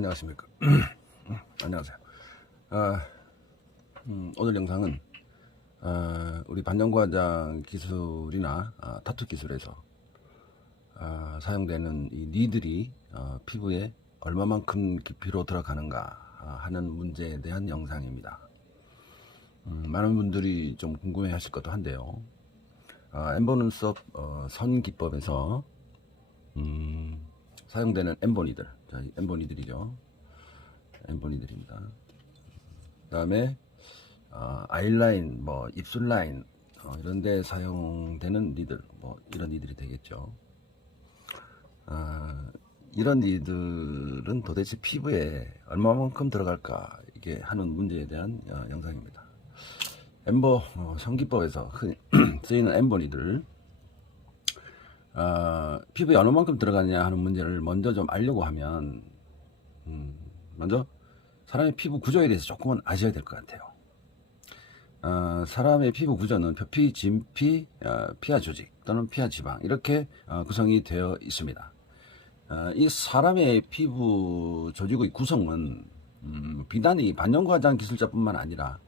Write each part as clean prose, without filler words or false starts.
안녕하십니까. 안녕하세요. 오늘 영상은 우리 반영과장 기술이나 타투 기술에서 사용되는 이 니들이 피부에 얼마만큼 깊이로 들어가는가 하는 문제에 대한 영상입니다. 많은 분들이 좀 궁금해 하실 것도 한데요. 엠보 눈썹 선 기법에서 사용되는 엠보니들, 엠보니들이죠. 엠보니들입니다. 그 다음에 아이라인, 뭐 입술 라인 이런 데 사용되는 니들, 뭐 이런 니들이 되겠죠. 이런 니들은 도대체 피부에 얼마만큼 들어갈까, 이게 하는 문제에 대한 영상입니다. 엠보 성기법에서 흔히 쓰이는 엠보니들, 피부에 어느 만큼 들어가느냐 하는 문제를 먼저 좀 알려고 하면, 먼저 사람의 피부 구조에 대해서 조금은 아셔야 될 것 같아요. 사람의 피부 구조는 표피, 진피, 피하 조직 또는 피하 지방, 이렇게 구성이 되어 있습니다. 이 사람의 피부 조직의 구성은 비단 이 반영과장 기술자뿐만 아니라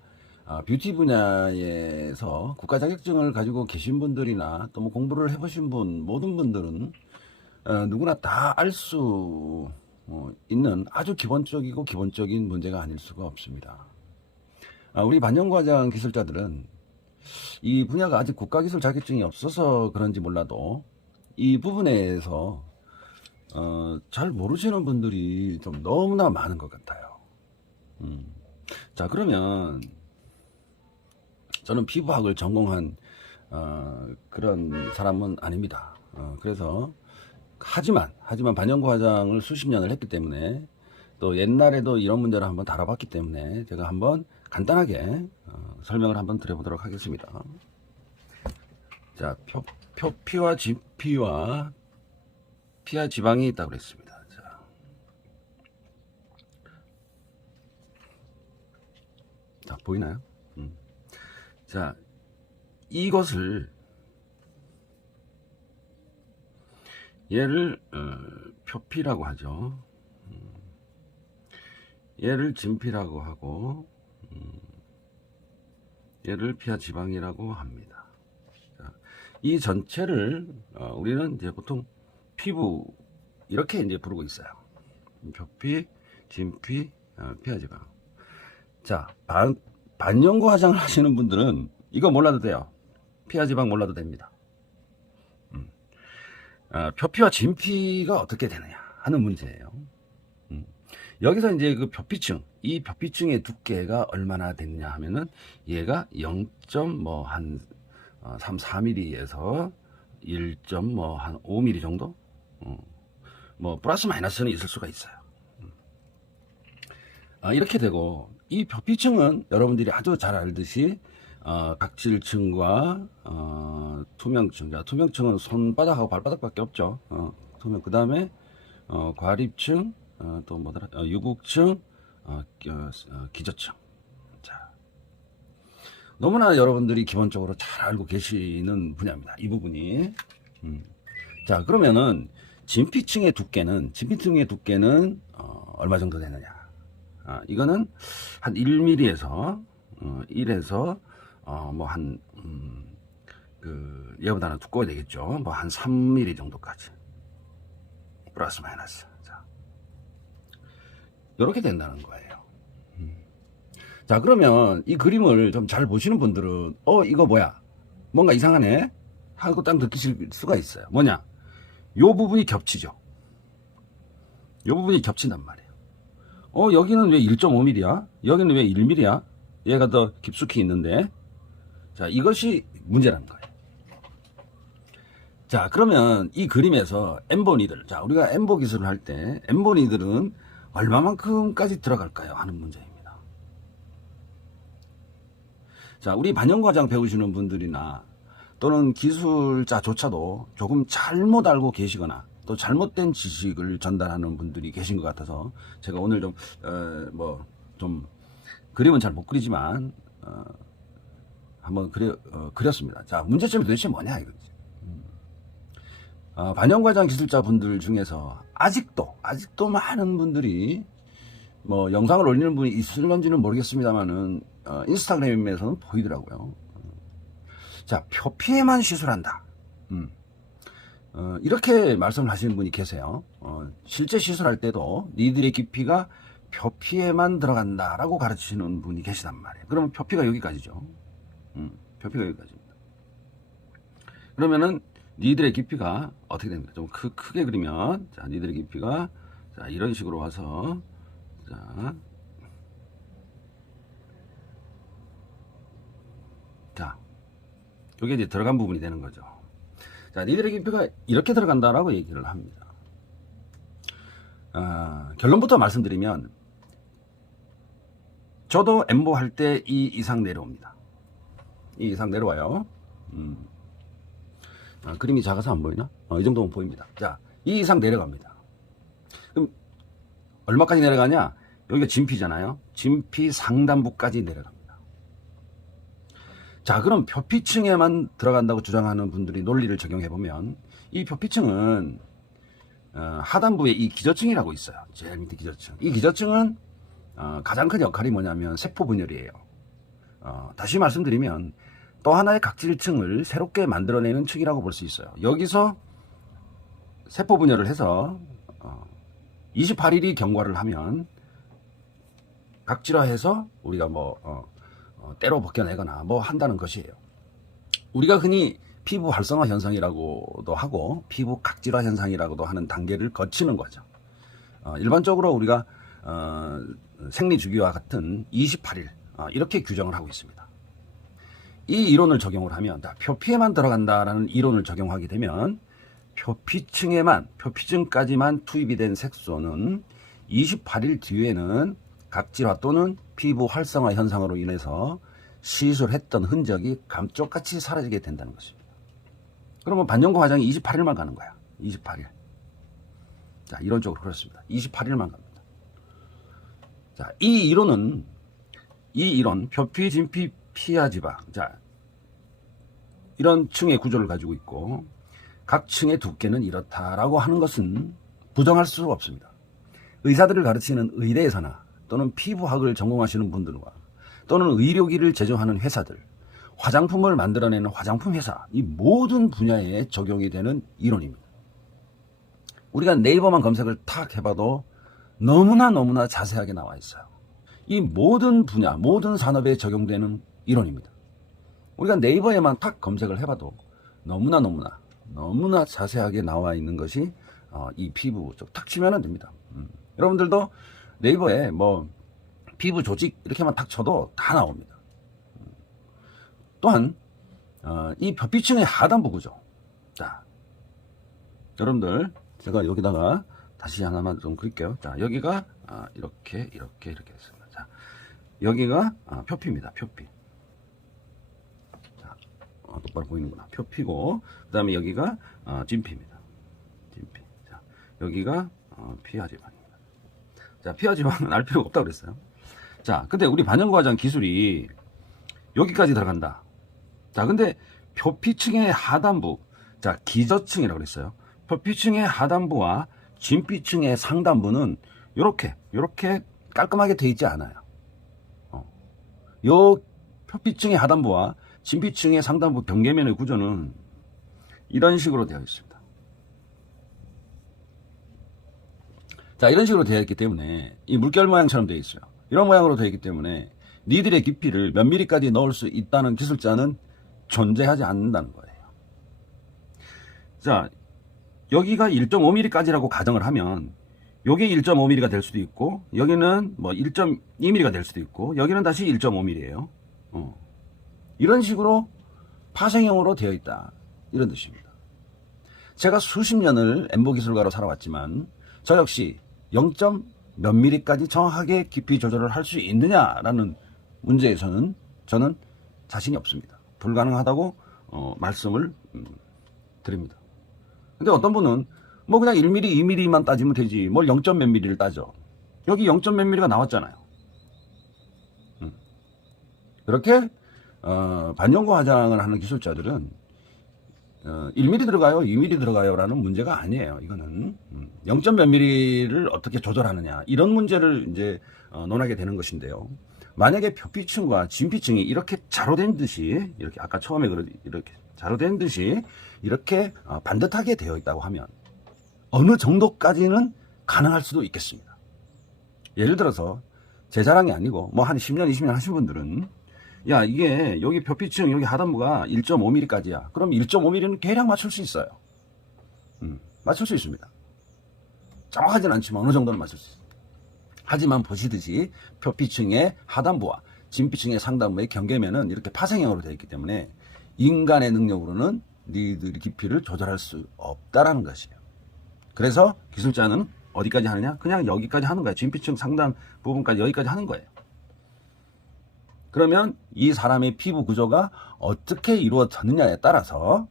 뷰티 분야에서 국가 자격증을 가지고 계신 분들이나 또 뭐 공부를 해보신 분, 모든 분들은 누구나 다 알 수 있는 아주 기본적인 문제가 아닐 수가 없습니다. 우리 반영과장 기술자들은 이 분야가 아직 국가기술 자격증이 없어서 그런지 몰라도 이 부분에서 잘 모르시는 분들이 좀 너무나 많은 것 같아요. 자, 그러면 저는 피부학을 전공한 그런 사람은 아닙니다. 그래서 하지만 반영과장을 수십 년을 했기 때문에, 또 옛날에도 이런 문제를 한번 다뤄봤기 때문에 제가 한번 간단하게 설명을 한번 드려보도록 하겠습니다. 자, 표피와 진피와 피하 지방이 있다고 그랬습니다. 자, 보이나요? 자, 이것을 얘를 표피라고 하죠. 얘를 진피라고 하고, 얘를 피하 지방이라고 합니다. 자, 이 전체를 우리는 이제 보통 피부 이렇게 이제 부르고 있어요. 표피, 진피, 피하 지방. 자, 반영구 화장을 하시는 분들은 이거 몰라도 돼요. 피하 지방 몰라도 됩니다. 표피와 진피가 어떻게 되느냐 하는 문제예요. 여기서 이제 그 표피층, 이 표피층의 두께가 얼마나 됐냐 하면은 얘가 0.3, 4mm에서 1.5mm 정도? 뭐 플러스 마이너스는 있을 수가 있어요. 이렇게 되고, 이 표피층은 여러분들이 아주 잘 알듯이 각질층과 투명층. 자, 투명층은 손바닥하고 발바닥밖에 없죠. 그 다음에 과립층, 또 뭐더라, 유국층, 기저층. 자, 너무나 여러분들이 기본적으로 잘 알고 계시는 분야입니다, 이 부분이. 자, 그러면은 진피층의 두께는 얼마 정도 되느냐? 이거는 한 1mm에서 1에서 뭐 한 얘보다는 두꺼워야 되겠죠. 뭐 한 3mm 정도까지, 플러스 마이너스. 자, 이렇게 된다는 거예요. 자, 그러면 이 그림을 좀 잘 보시는 분들은 이거 뭐야, 뭔가 이상하네 하고 딱 느끼실 수가 있어요. 뭐냐, 요 부분이 겹치죠. 요 부분이 겹친단 말이에요. 여기는 왜 1.5mm야? 여기는 왜 1mm야? 얘가 더 깊숙이 있는데. 자, 이것이 문제라는 거예요. 자, 그러면 이 그림에서 엠보니들, 자, 우리가 엠보 기술을 할 때 엠보니들은 얼마만큼까지 들어갈까요 하는 문제입니다. 자, 우리 반영과장 배우시는 분들이나 또는 기술자조차도 조금 잘못 알고 계시거나 또 잘못된 지식을 전달하는 분들이 계신 것 같아서, 제가 오늘 좀 그림은 잘 못 그리지만 한번 그렸습니다. 자, 문제점이 도대체 뭐냐 이거지. 반영과장 기술자 분들 중에서 아직도 많은 분들이 뭐 영상을 올리는 분이 있을런지는 모르겠습니다만은 인스타그램에서는 보이더라고요. 자, 표피에만 시술한다. 이렇게 말씀을 하시는 분이 계세요. 실제 시술할 때도 니들의 깊이가 표피에만 들어간다라고 가르치시는 분이 계시단 말이에요. 그러면 표피가 여기까지죠. 표피가 여기까지입니다. 그러면은 니들의 깊이가 어떻게 됩니까? 좀 크게 그리면, 자, 니들의 깊이가, 자, 이런 식으로 와서, 자, 이게 이제 들어간 부분이 되는 거죠. 자, 니들의 깊이가 이렇게 들어간다라고 얘기를 합니다. 결론부터 말씀드리면, 저도 엠보 할 때 이 이상 내려옵니다. 이 이상 내려와요. 그림이 작아서 안 보이나? 이 정도면 보입니다. 자, 이 이상 내려갑니다. 그럼 얼마까지 내려가냐? 여기가 진피잖아요. 진피 상단부까지 내려갑니다. 자, 그럼 표피층에만 들어간다고 주장하는 분들이 논리를 적용해보면 이 표피층은 하단부에 이 기저층이라고 있어요. 제일 밑에 기저층. 이 기저층은 가장 큰 역할이 뭐냐면 세포 분열이에요. 다시 말씀드리면 또 하나의 각질층을 새롭게 만들어내는 층이라고 볼 수 있어요. 여기서 세포 분열을 해서 28일이 경과를 하면 각질화해서 우리가 때로 벗겨내거나 한다는 것이에요. 우리가 흔히 피부 활성화 현상이라고도 하고 피부 각질화 현상이라고도 하는 단계를 거치는 거죠. 일반적으로 우리가 생리 주기와 같은 28일 이렇게 규정을 하고 있습니다. 이 이론을 적용을 하면 표피에만 들어간다라는 이론을 적용하게 되면 표피층까지만 투입이 된 색소는 28일 뒤에는 각질화 또는 피부 활성화 현상으로 인해서 시술했던 흔적이 감쪽같이 사라지게 된다는 것입니다. 그러면 반영구 화장이 28일만 가는 거야. 28일. 자, 이론적으로 그렇습니다. 28일만 갑니다. 자, 이 이론, 표피, 진피, 피하 지방. 자, 이런 층의 구조를 가지고 있고, 각 층의 두께는 이렇다라고 하는 것은 부정할 수가 없습니다. 의사들을 가르치는 의대에서나 또는 피부학을 전공하시는 분들과 또는 의료기를 제조하는 회사들, 화장품을 만들어내는 화장품 회사, 이 모든 분야에 적용이 되는 이론입니다. 우리가 네이버만 검색을 탁 해봐도 너무나 자세하게 나와 있어요. 이 모든 분야, 모든 산업에 적용되는 이론입니다. 우리가 네이버에만 탁 검색을 해봐도 너무나 자세하게 나와 있는 것이 이 피부 쪽 탁 치면 됩니다. 여러분들도 네이버에 피부 조직 이렇게만 탁 쳐도 다 나옵니다. 또한 이 표피층의 하단부 구조. 자, 여러분들 제가 여기다가 다시 하나만 좀 그릴게요. 자, 여기가 이렇게 했습니다. 자, 여기가 표피입니다. 표피. 자, 똑바로 보이는구나. 표피고, 그 다음에 여기가 진피입니다. 진피. 자, 여기가 피하 지방입니다. 자, 피하 지방은 알 필요가 없다고 그랬어요. 자, 근데 우리 반영구 화장 기술이 여기까지 들어간다. 자, 근데 표피층의 하단부, 자, 기저층이라고 그랬어요. 표피층의 하단부와 진피층의 상단부는 요렇게 깔끔하게 되어 있지 않아요. 요 표피층의 하단부와 진피층의 상단부 경계면의 구조는 이런 식으로 되어 있습니다. 자, 이런 식으로 되어 있기 때문에 이 물결 모양처럼 되어 있어요. 이런 모양으로 되어 있기 때문에 니들의 깊이를 몇 미리까지 넣을 수 있다는 기술자는 존재하지 않는다는 거예요. 자, 여기가 1.5mm까지라고 가정을 하면 여기 1.5mm가 될 수도 있고 여기는 1.2mm가 될 수도 있고 여기는 다시 1.5mm예요. 이런 식으로 파생형으로 되어 있다. 이런 뜻입니다. 제가 수십 년을 엠보 기술가로 살아왔지만 저 역시 0. 몇 mm까지 정확하게 깊이 조절을 할 수 있느냐라는 문제에서는 저는 자신이 없습니다. 불가능하다고 말씀을 드립니다. 근데 어떤 분은 그냥 1mm, 2mm만 따지면 되지 뭘 0. 몇 mm를 따져. 여기 0. 몇 mm가 나왔잖아요. 그렇게 반영구 화장을 하는 기술자들은 1mm 들어가요, 2mm 들어가요 라는 문제가 아니에요. 이거는 0점 몇 mm를 어떻게 조절하느냐 이런 문제를 이제 논하게 되는 것인데요. 만약에 표피층과 진피층이 이렇게 자로된 듯이, 이렇게 아까 처음에 이렇게 자로된 듯이 이렇게 반듯하게 되어 있다고 하면 어느 정도까지는 가능할 수도 있겠습니다. 예를 들어서 제 자랑이 아니고 뭐 한 10년 20년 하신 분들은 야, 이게 여기 표피층 여기 하단부가 1.5mm까지야. 그럼 1.5mm는 대략 맞출 수 있어요. 맞출 수 있습니다. 정확하진 않지만 어느 정도는 맞출 수 있습니다. 하지만 보시듯이 표피층의 하단부와 진피층의 상단부의 경계면은 이렇게 파생형으로 되어 있기 때문에 인간의 능력으로는 니들 깊이를 조절할 수 없다라는 것이에요. 그래서 기술자는 어디까지 하느냐? 그냥 여기까지 하는 거예요. 진피층 상단 부분까지 여기까지 하는 거예요. 그러면 이 사람의 피부 구조가 어떻게 이루어졌느냐에 따라서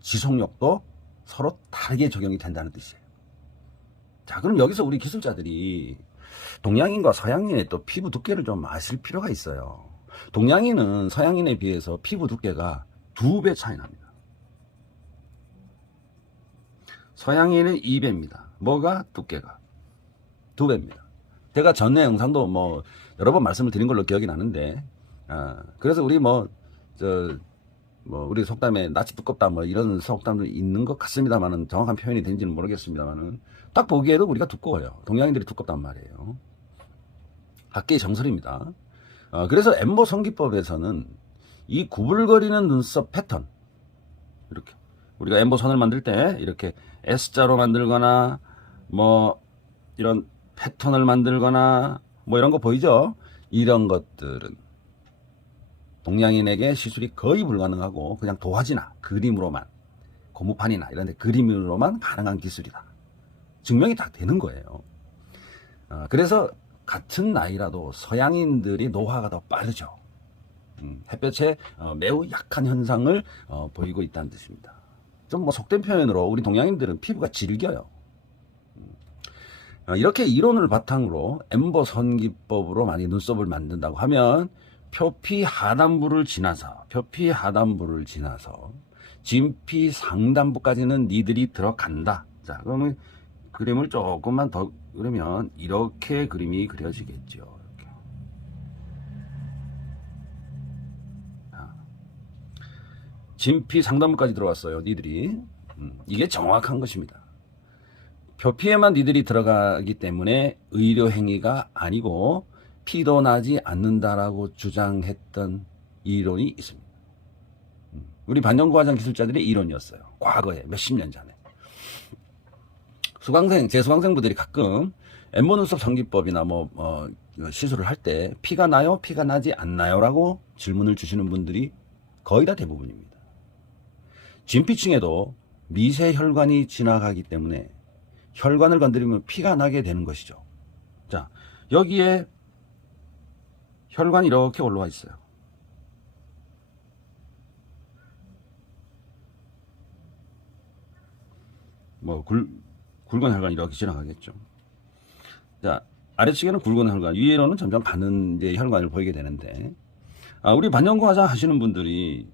지속력도 서로 다르게 적용이 된다는 뜻이에요. 자, 그럼 여기서 우리 기술자들이 동양인과 서양인의 또 피부 두께를 좀 아실 필요가 있어요. 동양인은 서양인에 비해서 피부 두께가 2배 차이 납니다. 서양인은 2배입니다. 뭐가? 두께가 2배입니다. 제가 전에 영상도 뭐 여러 번 말씀을 드린 걸로 기억이 나는데, 그래서 우리 우리 속담에 낯이 두껍다 뭐 이런 속담도 있는 것 같습니다만은 정확한 표현이 된지는 모르겠습니다만은 딱 보기에도 우리가 두꺼워요. 동양인들이 두껍단 말이에요. 학계의 정설입니다. 그래서 엠보 성기법에서는 이 구불거리는 눈썹 패턴, 이렇게 우리가 엠보 선을 만들 때 이렇게 S자로 만들거나 뭐 이런 패턴을 만들거나 뭐 이런 거 보이죠? 이런 것들은 동양인에게 시술이 거의 불가능하고 그냥 도화지나 그림으로만, 고무판이나 이런 데 그림으로만 가능한 기술이다. 증명이 다 되는 거예요. 그래서 같은 나이라도 서양인들이 노화가 더 빠르죠. 햇볕에 매우 약한 현상을 보이고 있다는 뜻입니다. 좀 뭐 속된 표현으로 우리 동양인들은 피부가 질겨요. 이렇게 이론을 바탕으로 엠보 선기법으로 많이 눈썹을 만든다고 하면 표피 하단부를 지나서 진피 상단부까지는 니들이 들어간다. 자, 그러면 그림을 조금만 더 그리면 이렇게 그림이 그려지겠죠. 이렇게. 진피 상단부까지 들어왔어요. 니들이. 이게 정확한 것입니다. 표피에만 니들이 들어가기 때문에 의료 행위가 아니고 피도 나지 않는다라고 주장했던 이론이 있습니다. 우리 반영구 화장 기술자들의 이론이었어요. 과거에 몇십 년 전에. 제 수강생분들이 가끔 엠보 눈썹 성기법이나 시술을 할 때 피가 나요? 피가 나지 않나요? 라고 질문을 주시는 분들이 거의 다 대부분입니다. 진피층에도 미세 혈관이 지나가기 때문에 혈관을 건드리면 피가 나게 되는 것이죠. 자, 여기에 혈관이 이렇게 올라와 있어요. 굵은 혈관이 이렇게 지나가겠죠. 자, 아래측에는 굵은 혈관, 위에로는 점점 가는 이제 혈관을 보이게 되는데, 우리 반영구 화장 하시는 분들이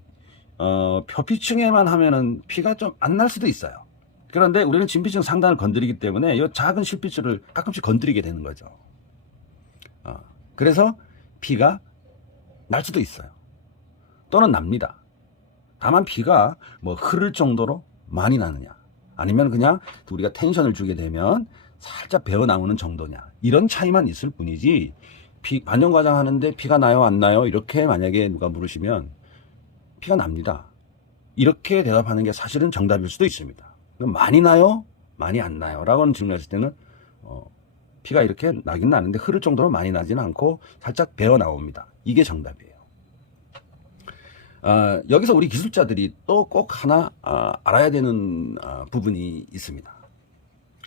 표피층에만 하면은 피가 좀 안 날 수도 있어요. 그런데 우리는 진피층 상단을 건드리기 때문에 이 작은 실핏줄을 가끔씩 건드리게 되는 거죠. 그래서 피가 날 수도 있어요. 또는 납니다. 다만 피가 뭐 흐를 정도로 많이 나느냐, 아니면 그냥 우리가 텐션을 주게 되면 살짝 배어 나오는 정도냐, 이런 차이만 있을 뿐이지, 반영 과장 하는데 피가 나요 안 나요 이렇게 만약에 누가 물으시면 피가 납니다, 이렇게 대답하는 게 사실은 정답일 수도 있습니다. 그럼 많이 나요? 많이 안 나요? 라고는 질문했을 때는 피가 이렇게 나긴 나는데 흐를 정도로 많이 나지는 않고 살짝 배어 나옵니다. 이게 정답이에요. 여기서 우리 기술자들이 또 꼭 하나 알아야 되는 부분이 있습니다.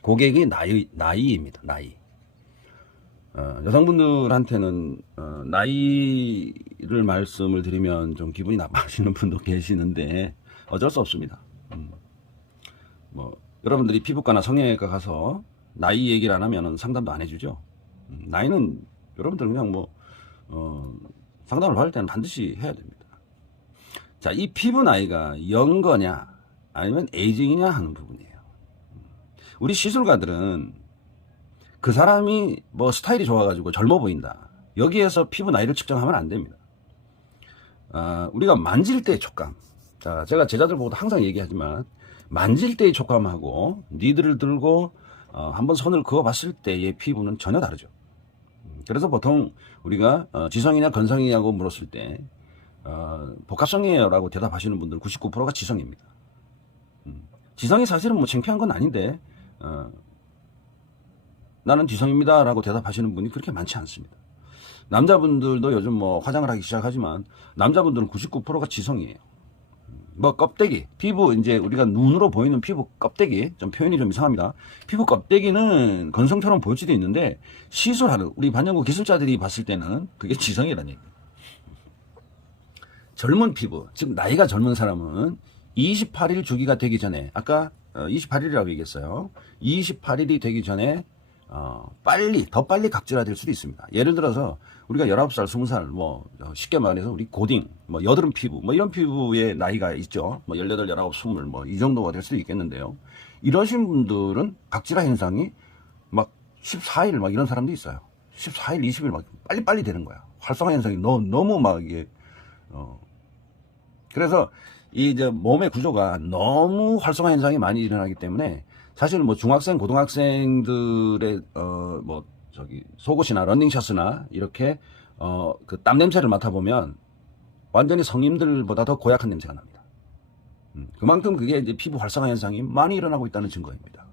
고객이 나이입니다. 나이. 여성분들한테는 나이를 말씀을 드리면 좀 기분이 나빠하시는 분도 계시는데 어쩔 수 없습니다. 여러분들이 피부과나 성형외과 가서 나이 얘기를 안 하면 상담도 안 해주죠. 나이는 여러분들 그냥 상담을 받을 때는 반드시 해야 됩니다. 자, 이 피부 나이가 0거냐 아니면 에이징이냐 하는 부분이에요. 우리 시술가들은 그 사람이 뭐 스타일이 좋아가지고 젊어 보인다, 여기에서 피부 나이를 측정하면 안 됩니다. 우리가 만질 때의 촉감, 자, 제가 제자들 보고도 항상 얘기하지만 만질 때의 촉감하고 니들을 들고 한번 손을 그어봤을 때의 피부는 전혀 다르죠. 그래서 보통 우리가 지성이냐 건성이냐고 물었을 때 복합성이에요 라고 대답하시는 분들 99%가 지성입니다. 지성이 사실은 뭐 창피한 건 아닌데 나는 지성입니다 라고 대답하시는 분이 그렇게 많지 않습니다. 남자분들도 요즘 뭐 화장을 하기 시작하지만 남자분들은 99%가 지성이에요. 뭐 껍데기, 피부, 이제 우리가 눈으로 보이는 피부 껍데기, 좀 표현이 좀 이상합니다. 피부 껍데기는 건성처럼 보일 수도 있는데 시술하는 우리 반영구 기술자들이 봤을 때는 그게 지성이라는 얘기예요. 젊은 피부, 즉 나이가 젊은 사람은 28일 주기가 되기 전에, 아까 28일이라고 얘기했어요. 28일이 되기 전에 더 빨리 각질화될 수도 있습니다. 예를 들어서 우리가 19살, 20살, 뭐 쉽게 말해서 우리 고딩, 뭐 여드름 피부, 뭐 이런 피부의 나이가 있죠. 뭐 18, 19, 20, 뭐 이 정도가 될 수도 있겠는데요. 이러신 분들은 각질화 현상이 막 14일 막 이런 사람도 있어요. 14일, 20일 막 빨리빨리 되는 거야. 활성화 현상이 너무 막 이게 그래서 이제 몸의 구조가 너무 활성화 현상이 많이 일어나기 때문에 사실 뭐 중학생, 고등학생들의 뭐 저기 속옷이나 러닝셔츠나 이렇게 그 땀 냄새를 맡아보면 완전히 성인들보다 더 고약한 냄새가 납니다. 그만큼 그게 이제 피부 활성화 현상이 많이 일어나고 있다는 증거입니다.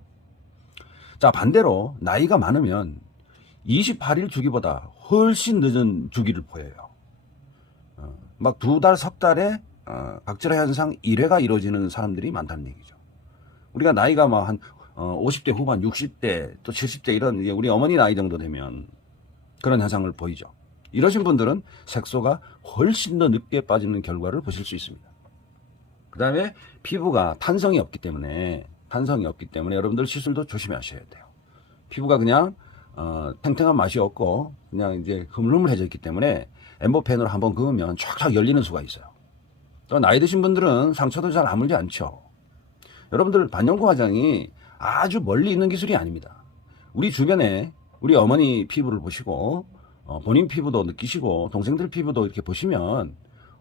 자, 반대로 나이가 많으면 28일 주기보다 훨씬 늦은 주기를 보여요. 막 2달, 석 달에 각질화 현상 1회가 이루어지는 사람들이 많다는 얘기죠. 우리가 나이가 막 한 50대 후반, 60대, 또 70대 이런 우리 어머니 나이 정도 되면 그런 현상을 보이죠. 이러신 분들은 색소가 훨씬 더 늦게 빠지는 결과를 보실 수 있습니다. 그 다음에 피부가 탄성이 없기 때문에 여러분들 시술도 조심하셔야 돼요. 피부가 그냥 탱탱한 맛이 없고 그냥 이제 흐물흐물해져 있기 때문에 엠보펜으로 한번 그으면 촥촥 열리는 수가 있어요. 또 나이 드신 분들은 상처도 잘 아물지 않죠. 여러분들 반영구 화장이 아주 멀리 있는 기술이 아닙니다. 우리 주변에 우리 어머니 피부를 보시고 본인 피부도 느끼시고 동생들 피부도 이렇게 보시면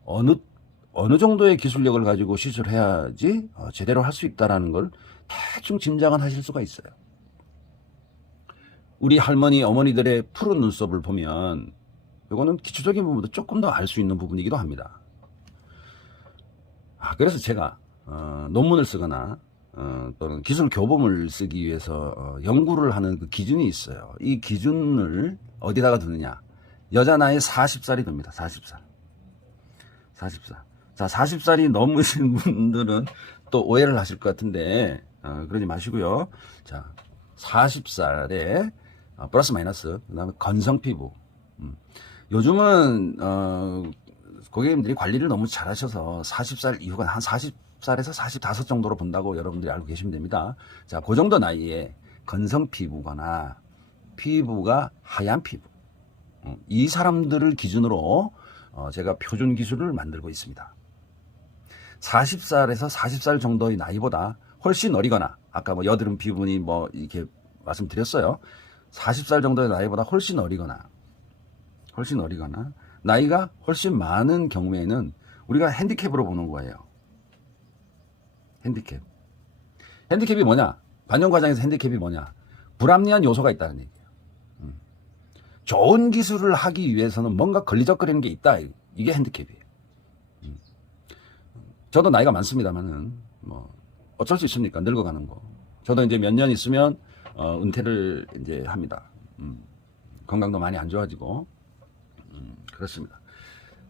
어느 정도의 기술력을 가지고 시술해야지 제대로 할 수 있다는 걸 대충 짐작은 하실 수가 있어요. 우리 할머니 어머니들의 푸른 눈썹을 보면 이거는 기초적인 부분도 조금 더 알 수 있는 부분이기도 합니다. 그래서 제가 논문을 쓰거나 또는 기술 교범을 쓰기 위해서 연구를 하는 그 기준이 있어요. 이 기준을 어디다가 두느냐? 여자 나이 40살이 됩니다. 40살. 자, 40살이 넘으신 분들은 또 오해를 하실 것 같은데 그러지 마시고요. 자, 40살에 플러스 마이너스, 그다음에 건성 피부. 요즘은 고객님들이 관리를 너무 잘하셔서 40살 이후가 한 40살에서 45 정도로 본다고 여러분들이 알고 계시면 됩니다. 자, 그 정도 나이에 건성 피부거나 피부가 하얀 피부, 이 사람들을 기준으로 제가 표준 기술을 만들고 있습니다. 40살에서 40살 정도의 나이보다 훨씬 어리거나, 아까 뭐 여드름 피부니 뭐 이렇게 말씀드렸어요. 40살 정도의 나이보다 훨씬 어리거나 나이가 훨씬 많은 경우에는 우리가 핸디캡으로 보는 거예요. 핸디캡이 뭐냐? 반영과장에서 핸디캡이 뭐냐? 불합리한 요소가 있다는 얘기예요. 좋은 기술을 하기 위해서는 뭔가 걸리적거리는 게 있다. 이게 핸디캡이에요. 저도 나이가 많습니다만은 뭐 어쩔 수 있습니까? 늙어가는 거. 저도 이제 몇 년 있으면 은퇴를 이제 합니다. 건강도 많이 안 좋아지고 그렇습니다.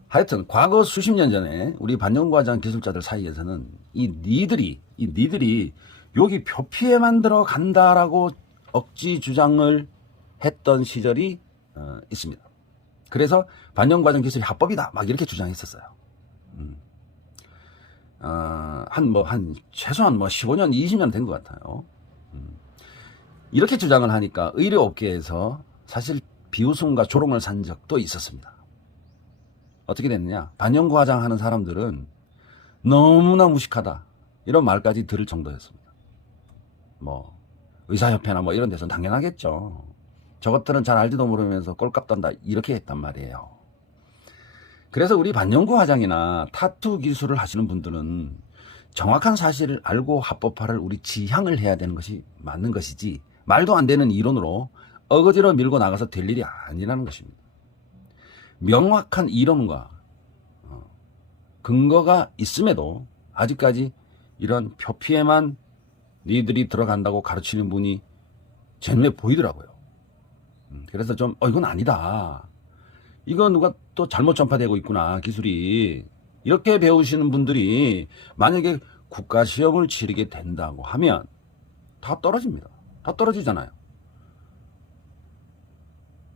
하여튼 과거 수십 년 전에 우리 반영과장 기술자들 사이에서는 이 니들이 여기 표피에만 들어간다라고 억지 주장을 했던 시절이 있습니다. 그래서 반영과장 기술이 합법이다 막 이렇게 주장했었어요. 최소한 15년, 20년 된 것 같아요. 이렇게 주장을 하니까 의료업계에서 사실 비웃음과 조롱을 산 적도 있었습니다. 어떻게 됐느냐? 반영과장 하는 사람들은 너무나 무식하다. 이런 말까지 들을 정도였습니다. 뭐 의사협회나 뭐 이런 데서는 당연하겠죠. 저것들은 잘 알지도 모르면서 꼴값 떤다 이렇게 했단 말이에요. 그래서 우리 반영구 화장이나 타투 기술을 하시는 분들은 정확한 사실을 알고 합법화를 우리 지향을 해야 되는 것이 맞는 것이지, 말도 안 되는 이론으로 어거지로 밀고 나가서 될 일이 아니라는 것입니다. 명확한 이론과 근거가 있음에도 아직까지 이런 표피에만 니들이 들어간다고 가르치는 분이 제 눈에 보이더라고요. 그래서 좀 이건 아니다, 이거 누가 또 잘못 전파되고 있구나, 기술이. 이렇게 배우시는 분들이 만약에 국가시험을 치르게 된다고 하면 다 떨어집니다. 다 떨어지잖아요.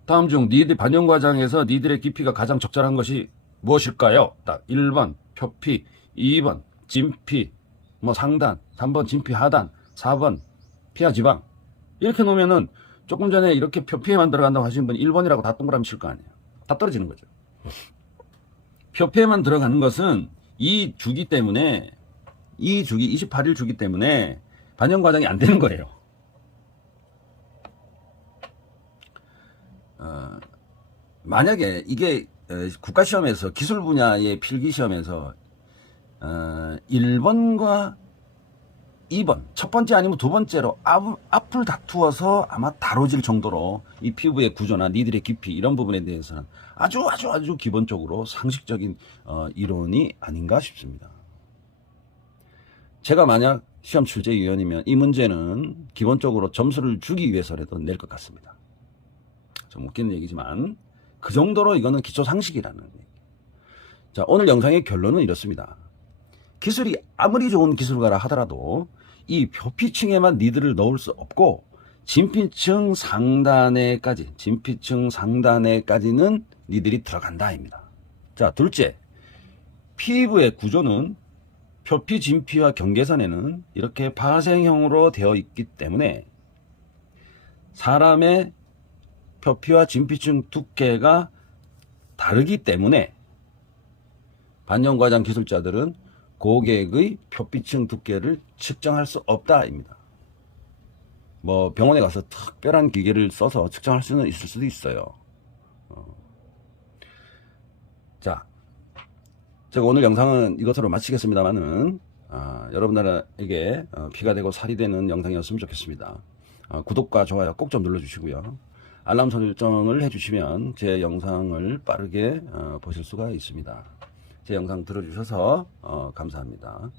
다음 중 니들 반영과장에서 니들의 깊이가 가장 적절한 것이 무엇일까요? 딱 1번 표피, 2번 진피, 뭐 상단, 3번 진피 하단, 4번 피하 지방. 이렇게 놓으면은 조금 전에 이렇게 표피에만 들어간다고 하시는 분 1번이라고 다 동그라미 칠 거 아니에요. 다 떨어지는 거죠. 표피에만 들어가는 것은 이 주기 때문에, 이 주기 28일 주기 때문에 반영 과정이 안 되는 거예요. 만약에 이게 국가시험에서 기술 분야의 필기시험에서 1번과 2번, 첫 번째 아니면 두 번째로 앞을 다투어서 아마 다뤄질 정도로 이 피부의 구조나 니들의 깊이 이런 부분에 대해서는 아주 기본적으로 상식적인 이론이 아닌가 싶습니다. 제가 만약 시험 출제위원이면 이 문제는 기본적으로 점수를 주기 위해서라도 낼 것 같습니다. 좀 웃기는 얘기지만 그 정도로 이거는 기초 상식이라는 얘기. 자, 오늘 영상의 결론은 이렇습니다. 기술이 아무리 좋은 기술가라 하더라도 이 표피층에만 니들을 넣을 수 없고 진피층 상단에까지는 니들이 들어간다입니다. 자, 둘째, 피부의 구조는 표피, 진피와 경계선에는 이렇게 파생형으로 되어 있기 때문에 사람의 표피와 진피층 두께가 다르기 때문에 반영과장 기술자들은 고객의 표피층 두께를 측정할 수 없다입니다. 뭐 병원에 가서 특별한 기계를 써서 측정할 수는 있을 수도 있어요. 자, 제가 오늘 영상은 이것으로 마치겠습니다만은 여러분들에게 피가 되고 살이 되는 영상이었으면 좋겠습니다. 구독과 좋아요 꼭 좀 눌러주시고요. 알람 설정을 해주시면 제 영상을 빠르게 보실 수가 있습니다. 제 영상 들어주셔서 감사합니다.